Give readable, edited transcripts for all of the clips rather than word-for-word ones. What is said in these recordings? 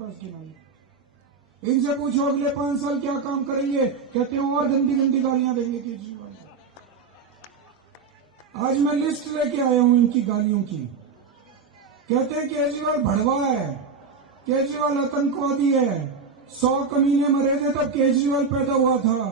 पास गिनाने। इनसे पूछो अगले 5 साल क्या काम करेंगे, कहते हैं और गंदी गंदी गालियां देंगे केजरीवाल। आज मैं लिस्ट लेके आया हूं इनकी गालियों की। कहते हैं केजरीवाल भड़वा है, केजरीवाल आतंकवादी है, 100 कमीने मरे थे तब केजरीवाल पैदा हुआ था,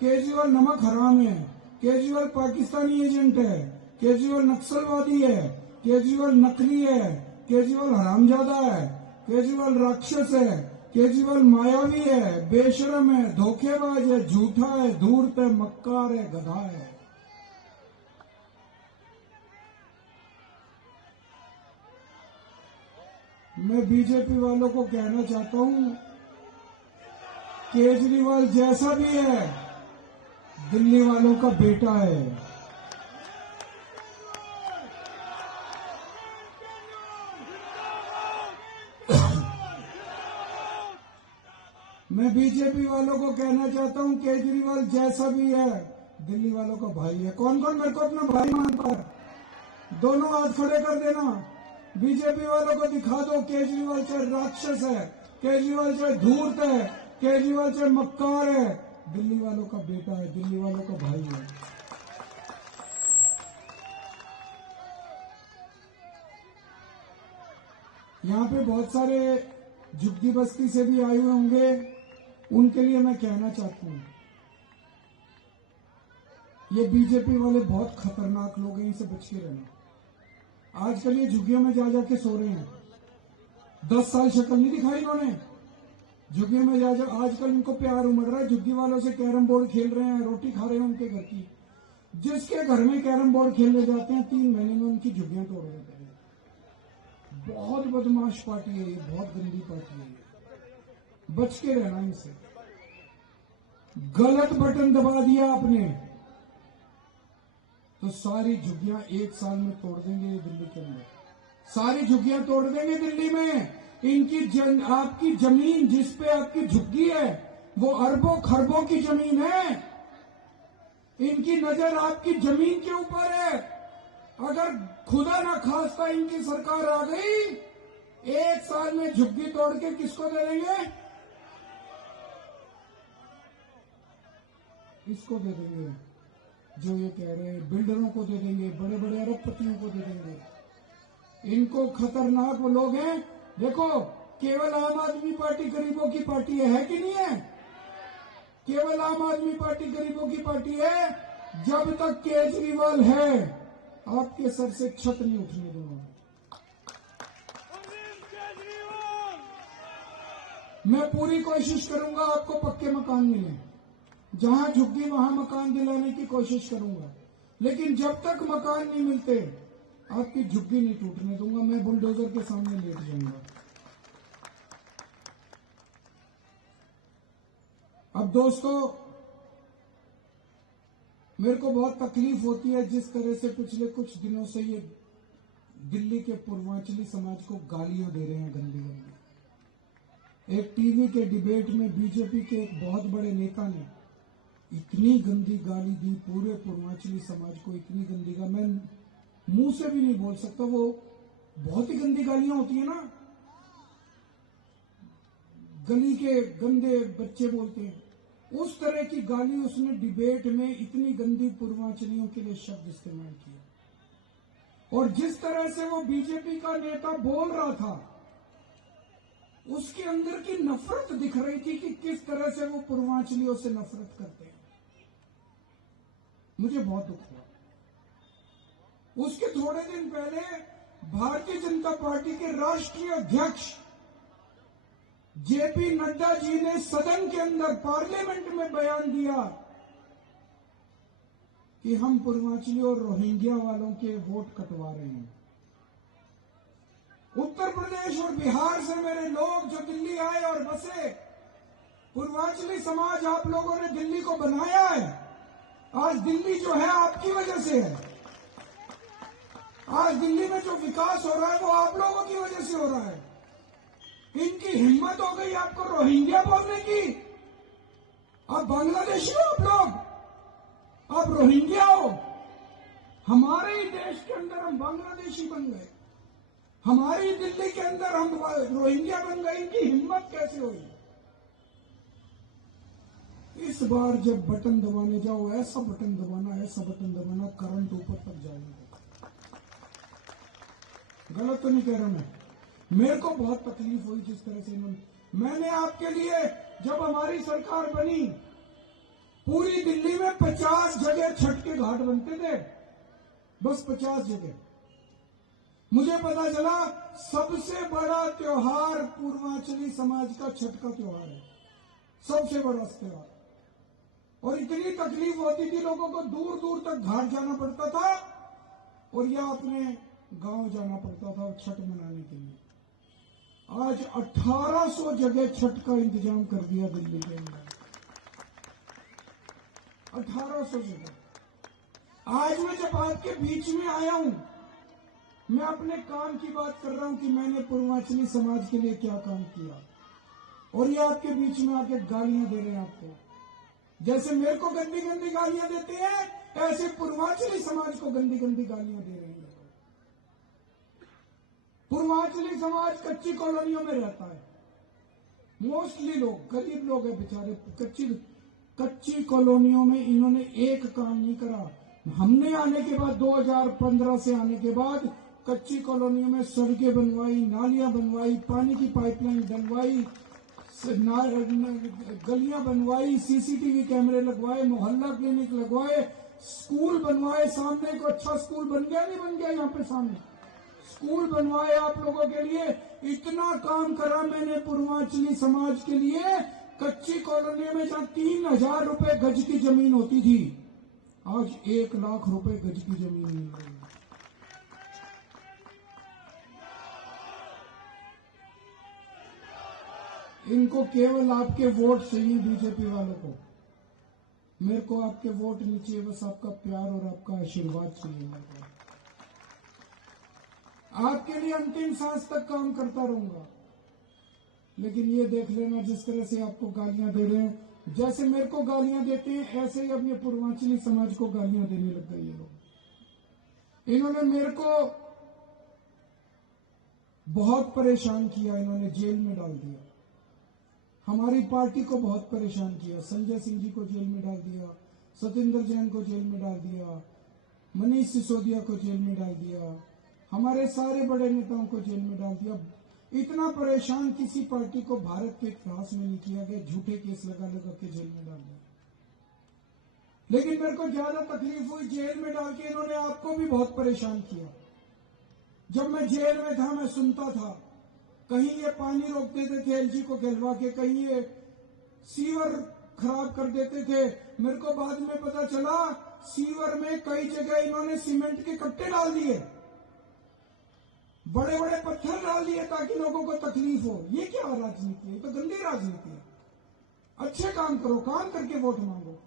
केजरीवाल नमक हराम है, केजरीवाल पाकिस्तानी एजेंट है, केजरीवाल नक्सलवादी है, केजरीवाल नकली है, केजरीवाल हरामजादा है, केजरीवाल राक्षस है, केजरीवाल मायावी है, बेशरम है, धोखेबाज है, झूठा है, धूर्त है, मक्कार है, गधा है। मैं बीजेपी वालों को कहना चाहता हूं, केजरीवाल जैसा भी है दिल्ली वालों का बेटा है। मैं बीजेपी वालों को कहना चाहता हूं, केजरीवाल जैसा भी है दिल्ली वालों का भाई है। कौन कौन मेरे को अपना भाई मानता है, दोनों हाथ खड़े कर देना। बीजेपी वालों को दिखा दो, केजरीवाल चाहे राक्षस है, केजरीवाल चाहे धूर्त है, केजरीवाल चाहे मक्कार है, दिल्ली वालों का बेटा है, दिल्ली वालों का भाई है। यहां पे बहुत सारे झुग्गी बस्ती से भी आए हुए होंगे, उनके लिए मैं कहना चाहता हूं, ये बीजेपी वाले बहुत खतरनाक लोग हैं, इनसे बच के रहना। आजकल ये झुग्गियों में जा जाके सो रहे हैं, 10 साल शक्ल नहीं दिखाई इन्होंने, झुग्गियों में जा आजकल इनको प्यार उमड़ रहा है, झुग्गी वालों से कैरम बोर्ड खेल रहे हैं, रोटी खा रहे हैं उनके घर की। जिसके घर में कैरम बोर्ड खेलने जाते हैं 3 महीने में उनकी झुग्गियां तोड़ देते हैं। बहुत बदमाश पार्टी है ये, बहुत गंदी पार्टी है ये, बच के रहना इनसे। गलत बटन दबा दिया आपने तो सारी झुग्गियां 1 साल में तोड़ देंगे दिल्ली के अंदर, सारी झुग्गियां तोड़ देंगे दिल्ली में। इनकी आपकी जमीन जिस पे आपकी झुग्गी है वो अरबों खरबों की जमीन है। इनकी नजर आपकी जमीन के ऊपर है। अगर खुदा ना खास्ता इनकी सरकार आ गई, 1 साल में झुग्गी तोड़ के किसको दे देंगे? इसको दे देंगे जो ये कह रहे हैं, बिल्डरों को दे देंगे, बड़े बड़े अरबपतियों को दे देंगे। इनको खतरनाक वो लोग हैं। देखो, केवल आम आदमी पार्टी गरीबों की पार्टी है कि नहीं है? केवल आम आदमी पार्टी गरीबों की पार्टी है। जब तक केजरीवाल है आपके सर से छत नहीं उठने दूंगा। मैं पूरी कोशिश करूंगा आपको पक्के मकान मिले, जहां झुग्गी वहां मकान दिलाने की कोशिश करूंगा, लेकिन जब तक मकान नहीं मिलते आपकी झुग्गी नहीं टूटने दूंगा। मैं बुलडोजर के सामने लेट जाऊंगा। अब दोस्तों, मेरे को बहुत तकलीफ होती है जिस तरह से पिछले कुछ दिनों से ये दिल्ली के पूर्वांचली समाज को गालियां दे रहे हैं, गंदी गंदी। एक टीवी के डिबेट में बीजेपी के एक बहुत बड़े नेता ने इतनी गंदी गाली दी पूरे पूर्वांचली समाज को, इतनी गंदी गाली मैं मुंह से भी नहीं बोल सकता। वो बहुत ही गंदी गालियां होती है ना, गली के गंदे बच्चे बोलते हैं, उस तरह की गाली उसने डिबेट में इतनी गंदी पूर्वांचलियों के लिए शब्द इस्तेमाल किया। और जिस तरह से वो बीजेपी का नेता बोल रहा था, उसके अंदर की नफरत दिख रही थी कि किस तरह से वो पूर्वांचलियों से नफरत करते हैं। मुझे बहुत दुख हुआ। उसके थोड़े दिन पहले भारतीय जनता पार्टी के राष्ट्रीय अध्यक्ष जेपी नड्डा जी ने सदन के अंदर पार्लियामेंट में बयान दिया कि हम पूर्वांचली और रोहिंग्या वालों के वोट कटवा रहे हैं। उत्तर प्रदेश और बिहार से मेरे लोग जो दिल्ली आए और बसे, पूर्वांचली समाज आप लोगों ने दिल्ली को बनाया है। आज दिल्ली जो है आपकी वजह से है। आज दिल्ली में जो विकास हो रहा है वो आप लोगों की वजह से हो रहा है। इनकी हिम्मत हो गई आपको रोहिंग्या बोलने की। आप बांग्लादेशी हो, आप लोग, आप रोहिंग्या हो। हमारे ही देश के अंदर हम बांग्लादेशी बन गए। हमारी दिल्ली के अंदर हम रोहिंग्या बन गए, इनकी हिम्मत कैसे हुई? इस बार जब बटन दबाने जाओ, ऐसा बटन दबाना करंट ऊपर तक जाएगा। गलत तो नहीं कह रहा मैं। मेरे को बहुत तकलीफ हुई जिस तरह से मैंने आपके लिए, जब हमारी सरकार बनी, पूरी दिल्ली में 50 जगह छठ के घाट बनते थे, बस 50 जगह। मुझे पता चला सबसे बड़ा त्योहार पूर्वांचली समाज का छठ का त्योहार है, सबसे बड़ा त्योहार। और इतनी तकलीफ होती थी लोगों को, दूर दूर तक घाट जाना पड़ता था और या अपने गांव जाना पड़ता था छठ मनाने के लिए। आज 1800 जगह छठ का इंतजाम कर दिया दिल्ली के अंदर, 1800 जगह। आज मैं जब आपके बीच में आया हूं, मैं अपने काम की बात कर रहा हूं कि मैंने पूर्वांचली समाज के लिए क्या काम किया, और ये आपके बीच में आके गालियां दे रहे हैं आपको। जैसे मेरे को गंदी गंदी गालियां देते हैं, ऐसे पूर्वांचली समाज को गंदी गंदी गालियां दे रहे हैं। पूर्वांचली समाज कच्ची कॉलोनियों में रहता है, मोस्टली लोग गरीब लोग हैं बेचारे। कच्ची कॉलोनियों में इन्होंने एक काम नहीं करा। हमने आने के बाद 2015 से आने के बाद कच्ची कॉलोनियों में सड़कें बनवाई, नालियां बनवाई, पानी की पाइपलाइन डलवाई, गलियां बनवाई, सीसीटीवी कैमरे लगवाए, मोहल्ला क्लिनिक लगवाए, स्कूल बनवाए। सामने को अच्छा स्कूल बन गया, नहीं बन गया? यहाँ पे सामने स्कूल बनवाए आप लोगों के लिए। इतना काम करा मैंने पूर्वांचली समाज के लिए। कच्ची कॉलोनी में जहां 3000 रुपए गज की जमीन होती थी, आज 1 लाख रुपए गज की जमीन मिल रही है। इनको केवल आपके वोट चाहिए, बीजेपी वालों को। मेरे को आपके वोट नहीं चाहिए, बस आपका प्यार और आपका आशीर्वाद चाहिए मेरे को। आपके लिए अंतिम सांस तक काम करता रहूंगा। लेकिन ये देख लेना, जिस तरह से आपको गालियां दे रहे हैं, जैसे मेरे को गालियां देते हैं, ऐसे ही अपने पूर्वांचली समाज को गालियां देने लग गए ये लोग। इन्होंने मेरे को बहुत परेशान किया, इन्होंने जेल में डाल दिया। हमारी पार्टी को बहुत परेशान किया। संजय सिंह जी को जेल में डाल दिया, सत्येंद्र जैन को जेल में डाल दिया, मनीष सिसोदिया को जेल में डाल दिया, हमारे सारे बड़े नेताओं को जेल में डाल दिया। इतना परेशान किसी पार्टी को भारत के इतिहास में नहीं किया गया। झूठे केस लगा लगा के जेल में डाल दिया। लेकिन मेरे को ज्यादा तकलीफ हुई, जेल में डाल के इन्होंने आपको भी बहुत परेशान किया। जब मैं जेल में था, मैं सुनता था, कहीं ये पानी रोक देते थे एलजी को गलवा के, कहीं ये सीवर खराब कर देते थे। मेरे को बाद में पता चला सीवर में कई जगह इन्होंने सीमेंट के कट्टे डाल दिए, बड़े बड़े पत्थर डाल दिए ताकि लोगों को तकलीफ हो। ये क्या राजनीति है? ये तो गंदी राजनीति है। अच्छे काम करो, काम करके वोट मांगो।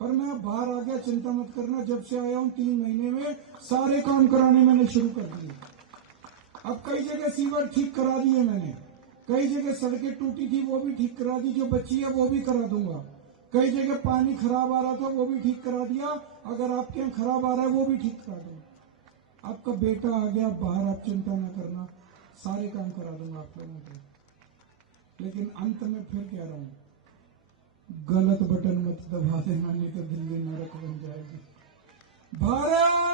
पर मैं अब बाहर आ गया, चिंता मत करना। जब से आया हूं 3 महीने में सारे काम कराने मैंने शुरू कर दिए। अब कई जगह सीवर ठीक करा दिए मैंने, कई जगह सड़कें टूटी थी वो भी ठीक करा दी, जो बची है वो भी करा दूंगा। कई जगह पानी खराब आ रहा था वो भी ठीक करा दिया। अगर आपके यहाँ खराब आ रहा है वो भी ठीक करा दूंगा। आपका बेटा आ गया बाहर, आप चिंता न करना, सारे काम करा दूंगा आप लोगों को। लेकिन अंत में फिर कह रहा हूं, गलत बटन मत दबा देना, नहीं तो दिल्ली नरक बन जाएगी। भारत